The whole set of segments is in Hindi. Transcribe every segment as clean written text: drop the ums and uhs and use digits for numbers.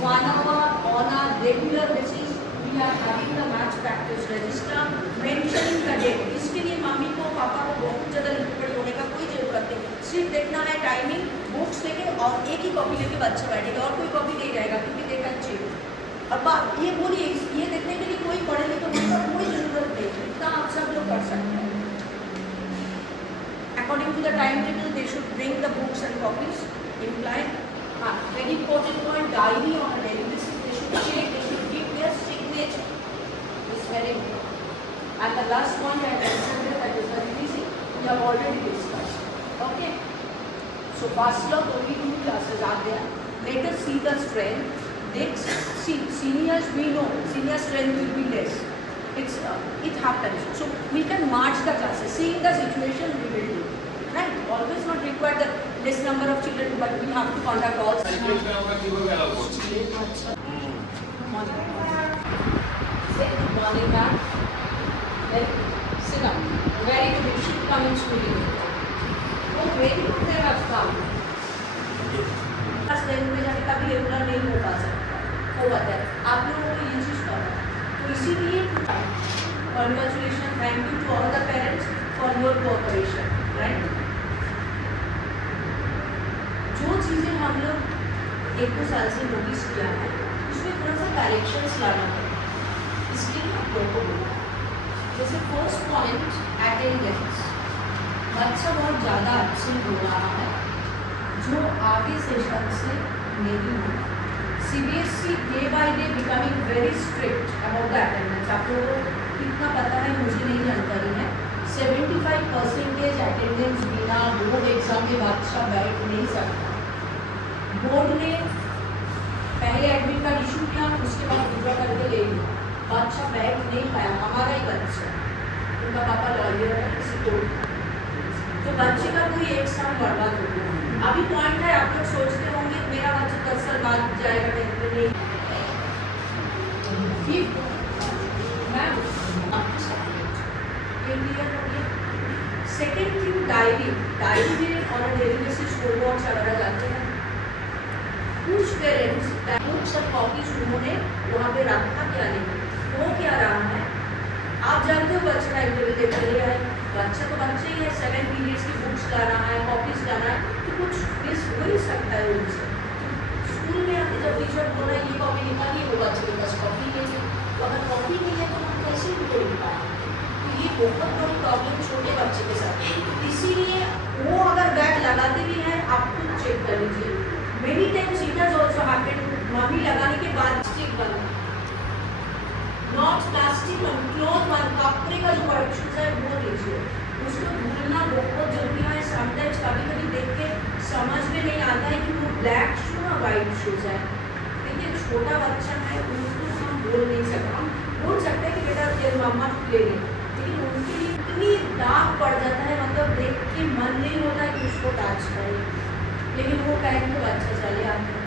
1 hour on a regular basis we are having the match practice register, mentioning the date. इसके लिए मम्मी को पापा को बहुत ज़्यादा लिखपड़ी होने का कोई ज़रूरत नहीं, सिर्फ देखना है टाइमिंग, बुक्स लेके और एक ही कॉपी लेके बच्चा बैठेगा और कोई कॉपी नहीं रहेगा क्योंकि देखना चाहिए। और बात ये बोलिए, ये देखने के लिए कोई पढ़े लिखे होने का कोई ज़रूरत नहीं, इतना आप सब लोग कर सकते हैं। According to the timetable, they should bring the books and copies. Implied. Very important point, diary on a daily basis. They should check, they should give their signature. It's very important. And the last point I mentioned here, that is very easy. We have already discussed. Okay. So first log only 2 classes are there. Let us see the strength. Next, see seniors we know senior strength will be less. It happens. So we can march the classes. Seeing the situation, we will do. Right? Always not require the less number of children, but we have to conduct all. Morning, ma'am. Then sit down. Very good. You should come in school. Oh, very good. They have come. Class 10 में जाके कभी रेगुलर नहीं हो पा सकता, हो पाता है। आप लोगों को ये चीज़ करना है, तो इसीलिए congratulations, thank you to all the parents for your cooperation, right? जो चीज़ें हम लोग 1-2 साल से नोटिस किया है उसमें थोड़ा सा करेक्शंस लाना पड़ेगा, इसलिए आप लोगों को बोला। जैसे फर्स्ट पॉइंट अटेंडेंस, बच्चा बहुत ज़्यादा एब्सेंट हो रहा है जो आगे सेशन से नहीं होगा। CBSE day by day becoming very strict about the attendance. आप लोगों को कितना पता है मुझे नहीं जानकारी है, 75% अटेंडेंस बिना बोर्ड एग्जाम के बच्चा बैठ नहीं सकता। बोर्ड ने पहले एडमिट कार्ड इशू किया, उसके बाद विड्रॉ करके ले लिया, बच्चा बैठ नहीं पाया। हमारा ही बच्चा, उनका पापा लॉयर है, किसी कोर्ट, तो बच्चे का कोई एक साल बर्बाद हो गया। अभी पॉइंट है, आप लोग सोचते होंगे मेरा बच्चा 10 साल बाद जाएगा नहीं, ठीक मैम। सेकेंड थिंग, डायरी में और डेली बेसिस होमवर्क वगैरह जाते हैं। कुछ पेरेंट्स बुक्स और कॉपीज उन्होंने वहाँ पे रखा क्या नहीं, वो क्या रहा है, आप जानते हो बच्चा टाइम टेबल देकर ले आए, बच्चा तो बच्चा ही है, 7 पीरियड्स की बुक्स लाना है, कॉपीज लाना है, तो कुछ मिस हो ही सकता है उनसे। स्कूल में आके जब टीचर बोला ये कॉपी निकालिए, वो बच्चे के पास कॉपी नहीं है, तो अगर कॉपी नहीं है तो हम कैसे उनको लिखाएं? तो ये बहुत बड़ी प्रॉब्लम छोटे बच्चे के साथ। इसीलिए वो अगर बैग लगाते भी हैं, आप खुद चेक कर लीजिए। Many times it has also happened, mummy लगाने के बाद स्टिक बना, not plastic one, cloth one, कपड़े का जो व्हाइट शूज है वो लीजिए, उसको धुलना बहुत जरूरी है। समटाइम्स कभी देख के समझ में नहीं आता है कि वो ब्लैक शू या व्हाइट शूज है। देखिए छोटा बच्चा है, उसको हम बोल नहीं सकते, हम बोल सकते हैं कि बेटा ये मम्मा ले ले, लेकिन उनके लिए इतनी दाग पड़ जाता है, मतलब देख के मन नहीं होता है कि उसको टच करें, लेकिन वो पहन के बच्चा चले आते हैं।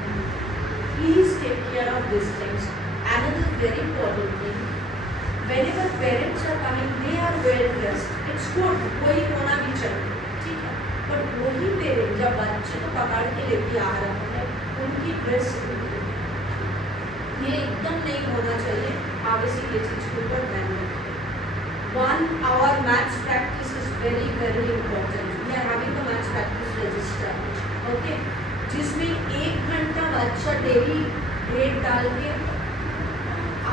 Please take care of this things. Another very important thing, whenever parents are coming, they are well dressed. It's good, कोई होना भी चाहिए, ठीक है, but वही पेरेंट जब बच्चे को पकड़ के लेके आ रहा है, उनकी ड्रेस ये एकदम नहीं होना चाहिए। आगे से ये चीज़ के ऊपर ध्यान रखें। 1 hour maths practice is very very important. We are having the maths practice register, okay, जिसमें 1 घंटा बच्चा डेली डेट डाल के,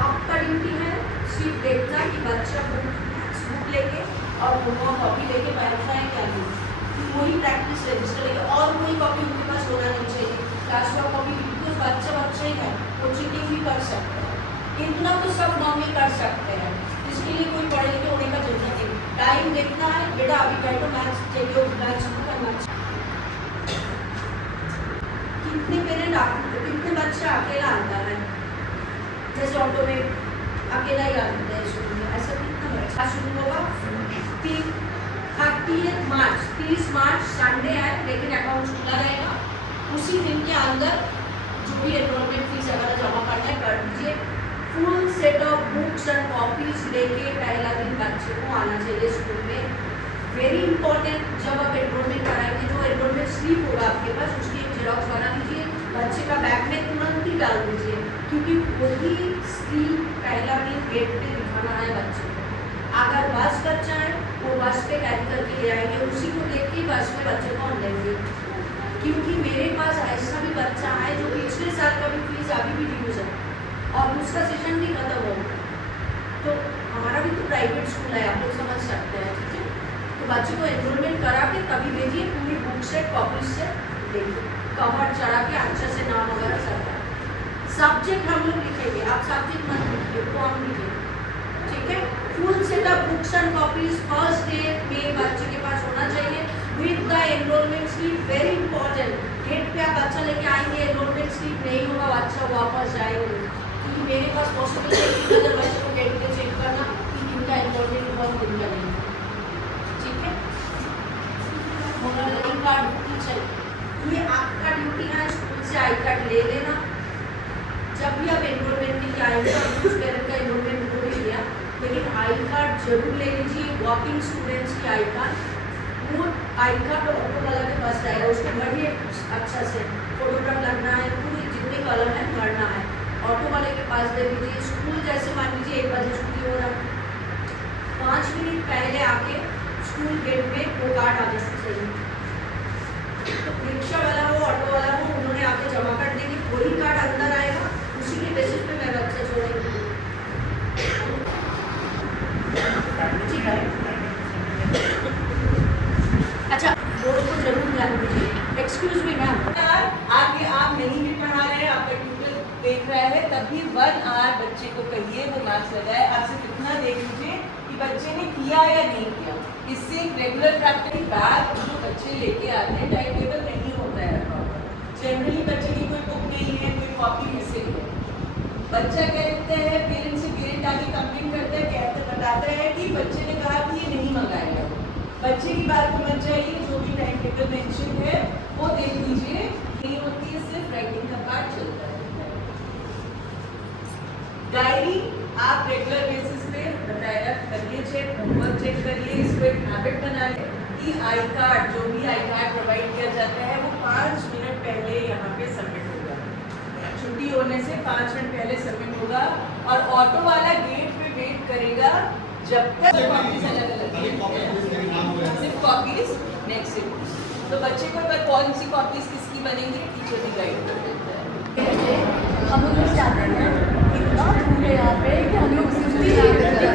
आपका ड्यूटी है सिर्फ देखना कि बच्चा बुक लेके और होमवर्क कॉपी लेके बैठा है क्या नहीं, वही प्रैक्टिस रजिस्टर लेके, और कोई कॉपी उनके पास होना नहीं चाहिए, क्लास वर्क कॉपी, बिकॉज बच्चा ही है, वो चीटिंग भी कर सकते हैं। इतना तो सब मम्मी कर सकते हैं, इसके लिए कोई पढ़े लिखे होने का जरूरत नहीं। टाइम देखना है, बेटा अभी बैठो मैथ्स चाहिए, मैथ्स शुरू करना चाहिए। कितने पेरेंट कितने बच्चा अकेला आता है, जैसे ऑटो में अकेला ही आता है स्कूल में, ऐसा कितना बच्चा शुरू होगा। 30 मार्च संडे है, लेकिन अकाउंट खुला रहेगा, उसी दिन के अंदर जो भी एनरोलमेंट फीस वगैरह जमा करना है कर दीजिए। Full set of books and copies लेके पहला दिन बच्चे को आना चाहिए स्कूल में। वेरी इंपॉर्टेंट, जब आप एनरोलमेंट कराएंगे, जो एनरोलमेंट स्लिप होगा आपके पास, उसकी एक जेरॉक्स बना लीजिए, बच्चे का बैग में तुरंत ही डाल दीजिए, क्योंकि वही स्लीप पहला दिन गेट पे दिखाना है बच्चे को। अगर बस बच्चा है वो बस पे कैरी करके ले आएंगे, उसी को देख के बस में बच्चे को हम देंगे। क्योंकि मेरे पास ऐसा भी बच्चा है जो पिछले साल का भी फीस अभी भी ड्यूज है और उसका सेशन भी खत्म हो गया। तो हमारा भी तो प्राइवेट स्कूल है, आप लोग समझ सकते हैं, ठीक है। तो बच्चे को एनरोलमेंट करा के तभी भेजिए, पूरी बुक से कॉपी से देखिए, कवर चढ़ा के अच्छे से नाम वगैरह सब। सब्जेक्ट हम लोग लिखेंगे, आप सब्जेक्ट मत लिखिए, फॉर्म लिखिए, ठीक है। Full setup books and copies first day में बच्चे के पास होना चाहिए with the enrolment slip, very important. Gate पे आप बच्चा लेके आएंगे, एनरोलमेंट स्लिप नहीं होगा, बच्चा वापस जाएंगे। क्योंकि मेरे पास पॉसिबिलिटी है कि अगर बच्चे को गेट पे चेक करना कि इनका एनरोलमेंट फॉर्म इनका नहीं, ठीक है। आई कार्ड चाहिए, ये आपका ड्यूटी है, स्कूल से आई कार्ड ले लेना। जब भी आप एनरोलमेंट के लिए आएंगे, कुछ पेरेंट का एनरोलमेंट हो ही गया, लेकिन आई कार्ड जरूर ले लीजिए, वॉकिंग स्टूडेंट्स की आई कार्ड। वो आई कार्ड ऑटो वाला के पास जाएगा, उसको भरिए अच्छा से, फोटोग्राफ लगना है, पूरी जितने कलम है भरना है, ऑटो वाले के पास दे दीजिए। स्कूल जैसे मान लीजिए 1 बजे छुट्टी हो रहा है, 5 मिनट पहले आके स्कूल गेट में वो कार्ड आने से चाहिए। तो रिक्शा वाला हो, ऑटो वाला हो, उन्होंने आके जमा कर देंगे, वही कार्ड अंदर आएगा, उसी के बेसिस पे मैं बच्चे छोड़ेंगे, ठीक है। अच्छा, बोर्ड को जरूर ध्यान दीजिए। एक्सक्यूज मी मैम, आगे आप नहीं भी पढ़ा रहे हैं, आपका ट्यूटर देख रहा है, तभी 1 आवर बच्चे को कहिए वो मार्क्स लगाए। आप सिर्फ इतना देख लीजिए कि बच्चे ने किया या नहीं किया। इससे एक रेगुलर प्रैक्टिस बैग जो बच्चे लेके आते हैं, टाइम टेबल नहीं होता है प्रॉपर। जनरली बच्चे की कोई बुक नहीं है, कोई कॉपी मिसिंग है, बच्चा क्या लिखता है, पेरेंट आगे कंप्लेन करता है, कहते बताता है कि बच्चे ने कहा कि ये नहीं मंगाएगा। बच्चे की बात को मत जाइए, जो भी टाइम टेबल मेंशन है वो देख लीजिए, नहीं होती है, सिर्फ राइटिंग का पार्ट चलता है। डायरी आप रेगुलर बेसिस पे बताया करिए, चेक होमवर्क चेक करिए, इसको एक हैबिट बना लें कि आई कार्ड, जो भी आई कार्ड प्रोवाइड किया जाता है वो 5 मिनट पहले यहाँ पे सबमिट होगा। छुट्टी होने से 5 मिनट पहले सबमिट होगा और ऑटो वाला गेट पे वेट करेगा जब तक कॉपीज अलग अलग सिर्फ कॉपीज नेक्स्ट से। तो बच्चे को अगर कौन सी कॉपीज किसकी बनेंगी टीचर भी गाइड कर देता है। हम लोग चाहते हैं इतना धूप है यहाँ पे कि हम लोग सिर्फ भी जाते हैं।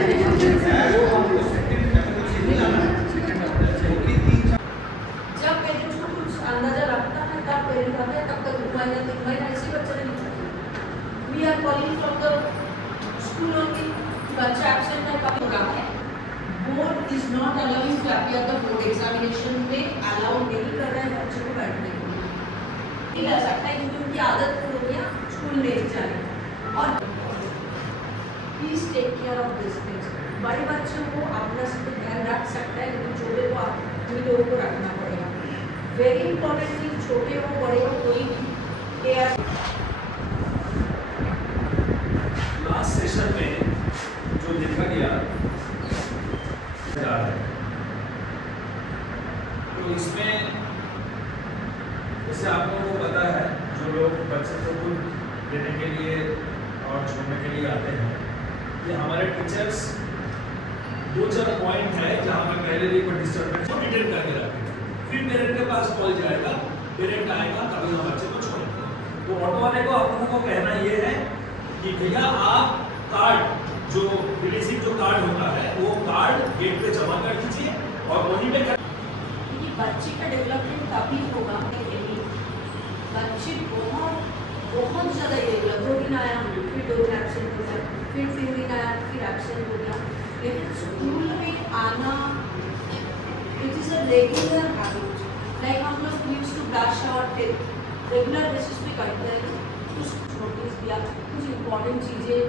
जब पेरेंट्स को कुछ अंदाजा लगता है तब पेरेंट आते हैं, तब तक 2 महीने 3 महीने ऐसे बच्चे नहीं निकलते। We are calling from the school only, बच्चा एब्सेंट है, कब होगा है। Board is not allowing to appear the board examination में, अलाउ नहीं कर रहे हैं बच्चे को बैठने के लिए, नहीं जा सकता है क्योंकि उनकी आदत हो गया स्कूल में ही जाने। और please take care of this things. बड़े बच्चों को अपना से ध्यान रख सकता है, लेकिन छोटे को आप लोगों को रखना पड़ेगा। वेरी इंपॉर्टेंट थिंग, छोटे हो बड़े हो कोई भी केयर। लास्ट सेशन में जो देखा गया जा रहा है, तो इसमें जैसे आप लोगों को पता है, जो लोग बच्चे को खुद देने के लिए और छोड़ने के लिए आते हैं, ये हमारे टीचर्स 2-4 पॉइंट है जहाँ पर पहले भी कोई डिस्टर्बेंस को डिटेक्ट करके रखेंगे, फिर पेरेंट के पास कॉल जाएगा, पेरेंट आएगा तभी हम बच्चे को छोड़ेंगे। तो ऑटो वाले को आप लोगों को कहना ये है कि भैया आप कार्ड, जो रिलीजिंग जो कार्ड होता है वो कार्ड गेट पे जमा कर दीजिए और वहीं पे क्योंकि बच्चे का डेवलपमेंट तभी होगा, बच्चे बहुत ज़्यादा इरेगुलर, 2 दिन आया फिर 2 दिन एब्सेंट हो गया, फिर 3 दिन आया फिर एब्सेंट हो गया। लेकिन स्कूल में आना it is a regular habit, like हम लोग used to brush our teeth, regular basis पे करते हैं। कुछ नोटिस दिया, कुछ इम्पोर्टेंट चीज़ें,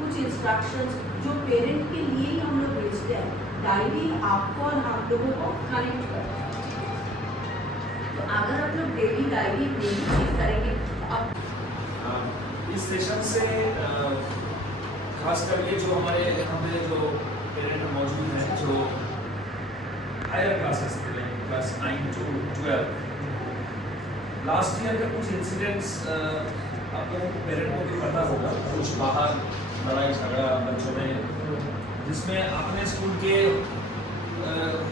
कुछ इंस्ट्रक्शंस जो पेरेंट के लिए ही हम लोग भेजते हैं, डायरी आपको और आप लोगों को कनेक्ट करते हैं। तो अगर आप लोग डेली डायरी नहीं चेक करेंगे अब इस सेशन से खास करके जो हमारे हमें जो पेरेंट मौजूद हैं, जो हायर क्लासेस के लिए क्लास 9 to 12, लास्ट ईयर का कुछ इंसिडेंट्स आप लोगों को पेरेंट को भी पता होगा, कुछ बाहर लड़ाई झगड़ा बच्चों में, जिसमें अपने स्कूल के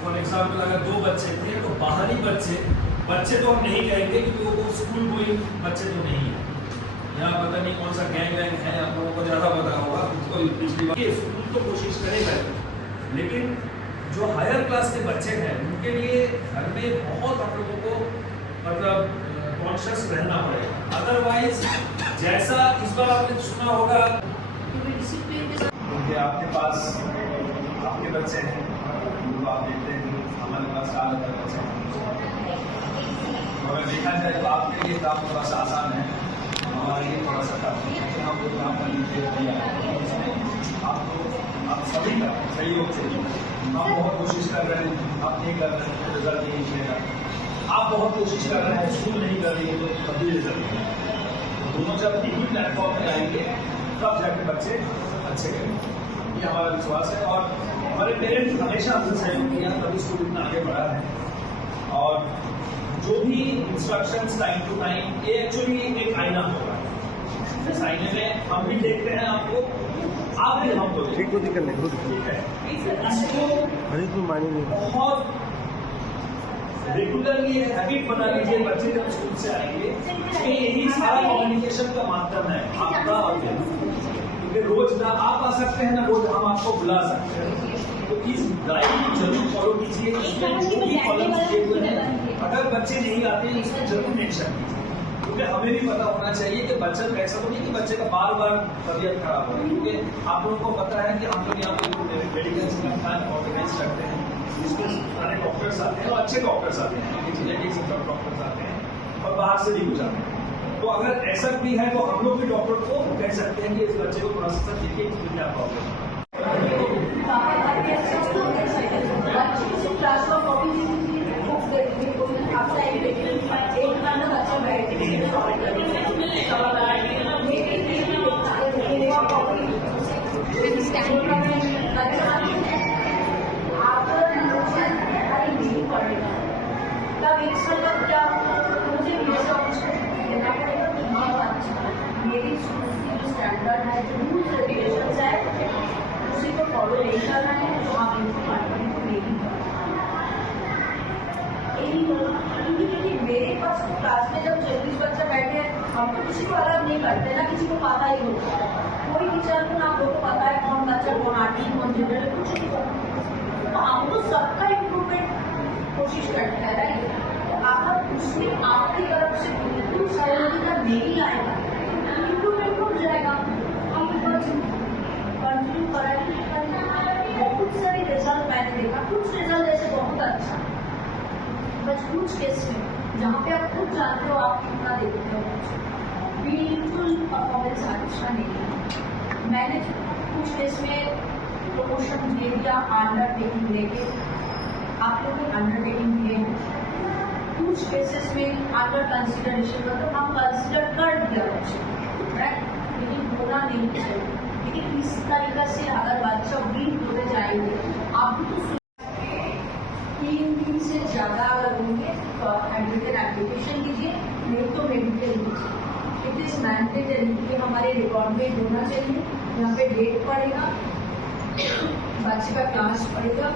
फॉर एग्जाम्पल अगर 2 बच्चे थे तो बाहरी बच्चे तो हम नहीं कहेंगे क्योंकि वो स्कूल गोइंग बच्चे तो नहीं है। यहाँ पता नहीं कौन सा गैंग है, आप लोगों को ज़्यादा पता होगा। कोई पिछली बार स्कूल तो कोशिश करेगा, लेकिन जो हायर क्लास के बच्चे हैं उनके लिए घर में बहुत आप लोगों को मतलब कॉन्शियस रहना पड़ेगा। अदरवाइज जैसा इस बार आपने सुना होगा कि आपके पास आपके बच्चे हैं, उनको आप देखते हैं, हमारे पास 4 अलग बच्चे हैं। अगर देखा जाए तो आपके लिए काम थोड़ा सा आसान है, हमारे लिए थोड़ा सा टफ है। हम लोग काम करने के लिए तैयार हैं, उसमें आप सभी का सहयोग चाहिए। हम बहुत कोशिश कर रहे हैं, आप नहीं कर रहे हैं तो रिजल्ट नहीं मिलेगा। आप बहुत कोशिश कर रहे हैं, स्कूल नहीं कर रही है तो कभी रिजल्ट नहीं। दोनों जब एक ही प्लेटफॉर्म पर आएंगे तब जाके बच्चे अच्छे करेंगे, ये हमारा विश्वास है। और हमारे पेरेंट्स हमेशा हमसे सहयोग किया, तभी स्कूल इतना आगे बढ़ा है। और जो भी इंस्ट्रक्शंस टाइम टू टाइम, ये एक्चुअली एक आईना होगा। इस आईने में हम भी देखते हैं आपको, आप भी हमको देखते हैं, ठीक है। इसको बहुत रेगुलरली हैबिट बना लीजिए, बच्चे जब स्कूल से आएंगे कि यही सारा कम्युनिकेशन का माध्यम है आपका और मेरा। क्योंकि रोज ना आप आ सकते हैं, ना रोज हम आपको बुला सकते हैं। तो इस गाइड को जरूर फॉलो कीजिए, इसमें जो भी कॉलम्स दिए हुए हैं, अगर बच्चे नहीं आते हैं इसमें जरूर मेंशन कीजिए, क्योंकि हमें भी पता होना चाहिए कि बच्चा ऐसा तो नहीं कि बच्चे का बार बार तबीयत खराब हो। क्योंकि आप लोगों को पता है कि हम लोग यहाँ पे मेडिकल संस्थान ऑर्गेनाइज करते हैं, जिसमें सारे डॉक्टर्स आते हैं और अच्छे डॉक्टर्स आते हैं, जेनेटिक्स डॉक्टर्स आते हैं और बाहर से भी कुछ आते हैं। तो अगर ऐसा भी है तो हम लोग भी डॉक्टर को कह सकते हैं कि इस बच्चे को थोड़ा सा देखिए कि क्या प्रॉब्लम है। मेरी स्कूल की जो स्टैंडर्ड है, जो रूल्स रेगुलेशंस है, उसी को फॉलो नहीं कर रहे हैं तो आप इनको मार्केटिंग को नहीं क्योंकि मेरे पास तो क्लास में जब 36 बच्चे बैठे हैं, हम तो किसी को अलग नहीं करते ना, किसी को पता ही होता है। कोई टीचर को ना लोगों को पता है कौन बच्चा कौन आर्टिस्ट कौन जनरल, कुछ नहीं पता। तो हम तो सबका इम्प्रूवमेंट कोशिश करते हैं, राइट। तो अगर उसमें आपकी तरफ से बिल्कुल सहयोगिता नहीं आएगा, इम्प्रूवमेंट हो जाएगा। हम कंटिन्यू करेंगे, बहुत सारे रिजल्ट मैंने देखा, कुछ रिजल्ट जैसे बहुत अच्छा, बस कुछ केस में जहाँ पे आप खुद जानते हो आप कितना देखते हो, बिल्कुल परफॉर्मेंस अच्छा नहीं है। मैंने कुछ केस में प्रमोशन दे दिया अंडरटेकिंग लेके, आप लोगों ने अंडरटेकिंग दिए हैं। कुछ केसेस में अंडर कंसिडरेशन तो हम कंसिडर कर दिया राइट, लेकिन होना नहीं चाहिए। लेकिन इस तरीका से अगर बच्चा वीक होते जाएंगे, आप तो 3 दिन से ज़्यादा अगर होंगे तो एडमिटेड एप्लीकेशन कीजिए, नहीं तो मेडिकल कीजिए। इट इज़ मैंडेटरी कि हमारे रिकॉर्ड में होना चाहिए। यहाँ पे डेट पड़ेगा, बच्चे का क्लास पड़ेगा,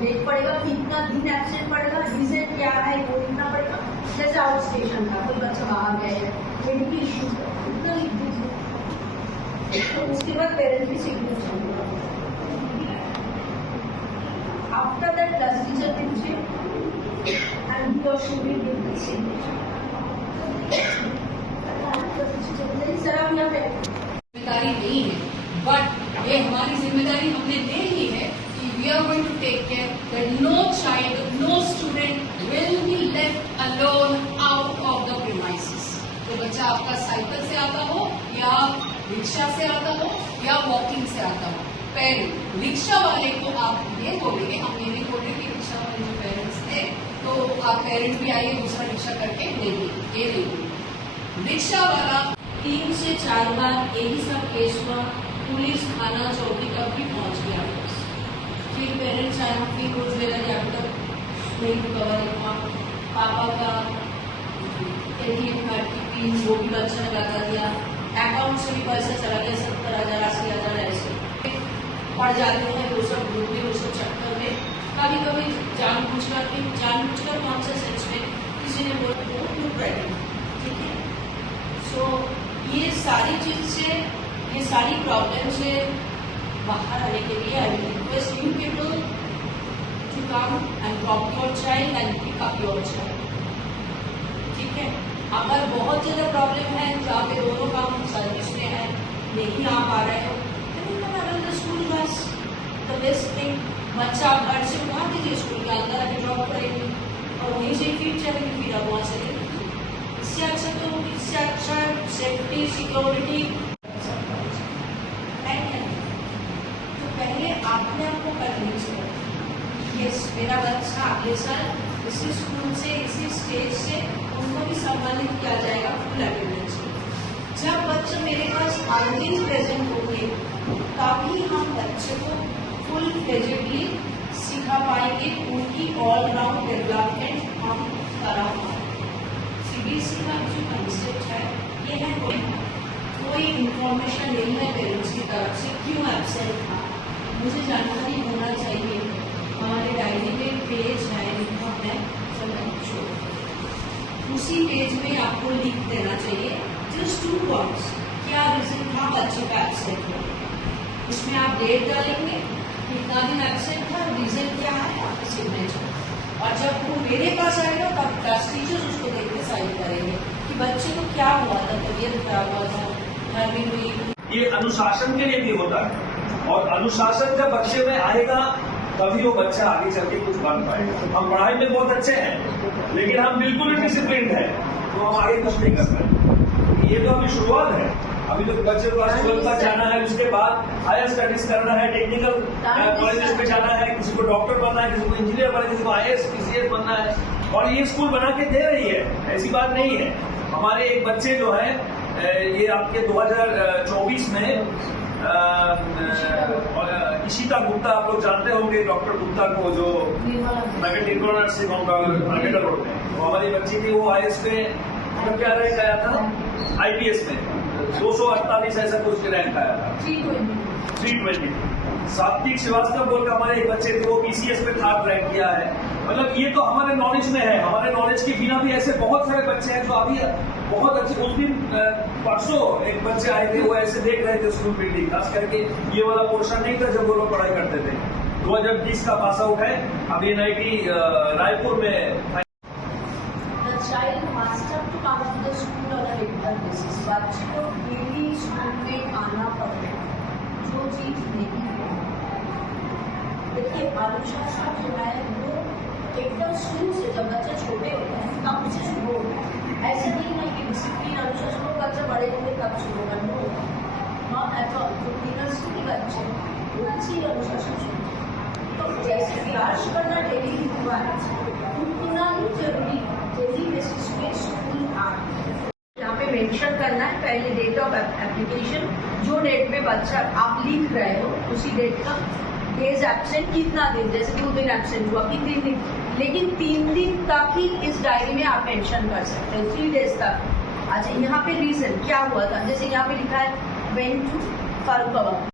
डेट पड़ेगा, कितना दिन एब्सेंट पड़ेगा, रीजन क्या है वो लिखना पड़ेगा। जैसे आउट स्टेशन था, कोई बच्चा बाहर गए हैं, मेडिकल इश्यू इतना लिख दीजिए, तो उसके बाद पेरेंट्स की signature. After that class teacher पूछे एंड ही और she will give the signature. Sir आप यहाँ पे जिम्मेदारी नहीं है, बट ये हमारी जिम्मेदारी हमने ले ली है कि we are going to take care that no child, no student will be left alone out of the premises. तो बच्चा आपका साइकिल से आता हो या रिक्शा से आता हो या वॉकिंग से आता हो, पेरेंट रिक्शा वाले को आप ये बोलेंगे, हम ये नहीं बोल रहे कि रिक्शा वाले जो पेरेंट्स थे तो आप पेरेंट भी आइए दूसरा रिक्शा करके लेंगे, ये नहीं बोलेंगे। रिक्शा वाला 3 से 4 बार यही सब केस हुआ, पुलिस थाना चौकी तक भी पहुंच गया। फिर पेरेंट्स आए, फिर रोज ले रहे, अभी तक नहीं रिकवर हुआ। पापा का ATM कार्ड की पिन वो भी बच्चा ने लगा दिया, अकाउंट से भी पैसा चला गया 70,000 80,000 ऐसे पड़ जाते हैं वो सब ग्रुप में, वो सब चक्कर में कभी कभी जानबूझकर कौन सा सेंस में किसी ने बोला वो ग्रुप राइटिंग, ठीक है। सो ये सारी चीज से, ये सारी प्रॉब्लम से बाहर आने के लिए I will request you people to come and drop your child and pick up your child, ठीक है। अगर बहुत ज़्यादा प्रॉब्लम है जहाँ पे दोनों काम सर्विस में है, नहीं आ पा रहे हो, तो school bus the best thing. बच्चा आप घर से उठा दीजिए, स्कूल के अंदर आके ड्रॉप करेंगे और वहीं से फिर चलेंगे, फिर आप वहाँ से इससे अच्छा सेफ्टी सिक्योरिटी। तो पहले आपने आपको करनी चाहिए, यस मेरा बच्चा अगले साल इसी स्कूल से, इसी स्टेज से उनको भी सम्मानित किया जाएगा फुल अटेंडेंस में। जब बच्चे मेरे पास ऑलवेज प्रेजेंट होंगे तभी हम बच्चे को फुल फ्लेजेडली सिखा पाएंगे, उनकी ऑल राउंड डेवलपमेंट हम करा पाएंगे। CBSE का जो कंसेप्ट है ये है कोई इंफॉर्मेशन नहीं है पेरेंट्स की तरफ से क्यों एब्सेंट था, मुझे जानकारी होना चाहिए। हमारे डायरी में पेज है, लिखा है उसी पेज में आपको लिख देना चाहिए जस्ट 2 पॉइंट्स, क्या रीजन था बच्चे का एब्सेंट हो। उसमें आप डेट डालेंगे, कितना दिन एब्सेंट था, रीजन क्या है, आपका सिग्नेचर। और जब वो मेरे पास आएगा तब क्लास टीचर्स उसको देख के साइन करेंगे कि बच्चे को क्या हुआ था, तबीयत खराब हुआ था, घर में हुई। ये अनुशासन के लिए भी होता है और अनुशासन जब बच्चे में आएगा तभी वो बच्चा आगे चल के कुछ बन पाएगा। हम पढ़ाई में बहुत अच्छे हैं लेकिन हम बिल्कुल डिसिप्लिन है तो हम आगे कुछ नहीं कर पाएंगे। ये तो अभी शुरुआत है, अभी तो बच्चे को 12th तक जाना है, उसके बाद हायर स्टडीज करना है, टेक्निकल कॉलेजेस में जाना है, किसी को डॉक्टर बनना है, किसी को इंजीनियर बनना है, किसी को IAS PCS बनना है और ये स्कूल बना के दे रही है, ऐसी बात नहीं है। हमारे एक बच्चे जो है ये आपके 2024 में इशिता गुप्ता, आप लोग जानते होंगे डॉक्टर गुप्ता को, जो निर्मला नर्सिंग होम का मार्केटर रोड में, वो हमारी बच्ची थी, वो IAS में मतलब क्या रैंक आया था, IPS में 248 ऐसा कुछ रैंक आया था, 320। सात्विक श्रीवास्तव बोल के हमारे एक बच्चे थे, वो PCS में 3rd रैंक किया है। मतलब ये तो हमारे नॉलेज में है, हमारे नॉलेज के बिना भी ऐसे बहुत सारे बच्चे हैं जो अभी बहुत अच्छे। उस दिन परसों एक बच्चे आए थे, वो ऐसे देख रहे थे स्कूल बिल्डिंग, खास करके ये वाला पोर्शन नहीं था जब वो लोग पढ़ाई करते थे। 2020 का पास आउट है, अभी NIT रायपुर में। Child master to come to the school on a regular basis, बच्चे को डेली स्कूल में आना पड़ता है, जो चीज नहीं है। देखिए अनुशासन जो है वो एकदम शुरू से, जब बच्चे छोटे होते हैं तब उसे शुरू होता है। ऐसा नहीं है कि डिसिप्लिन अनुशासन को बच्चे बड़े होंगे तब शुरू करना होगा, नॉट एट ऑल। तो नर्सरी के बच्चे उनसे अनुशासन शुरू, तो जैसे क्लास करना डेली हुआ है उतना ही जरूरी डेली बेसिस पे स्कूल आना। यहाँ पे मेंशन करना है पहले डेट ऑफ एप्लीकेशन, जो डेट में बच्चा आप लिख रहे हो उसी डेट का डेज एब्सेंट कितना दिन, जैसे 2 दिन एब्सेंट हुआ कि 3 दिन, लेकिन 3 दिन तक ही इस डायरी में आप मेंशन कर सकते हो, 3 डेज तक। अच्छा यहाँ पे रीजन क्या हुआ था, जैसे यहाँ पे लिखा है वेंट टू फरुखाबाद,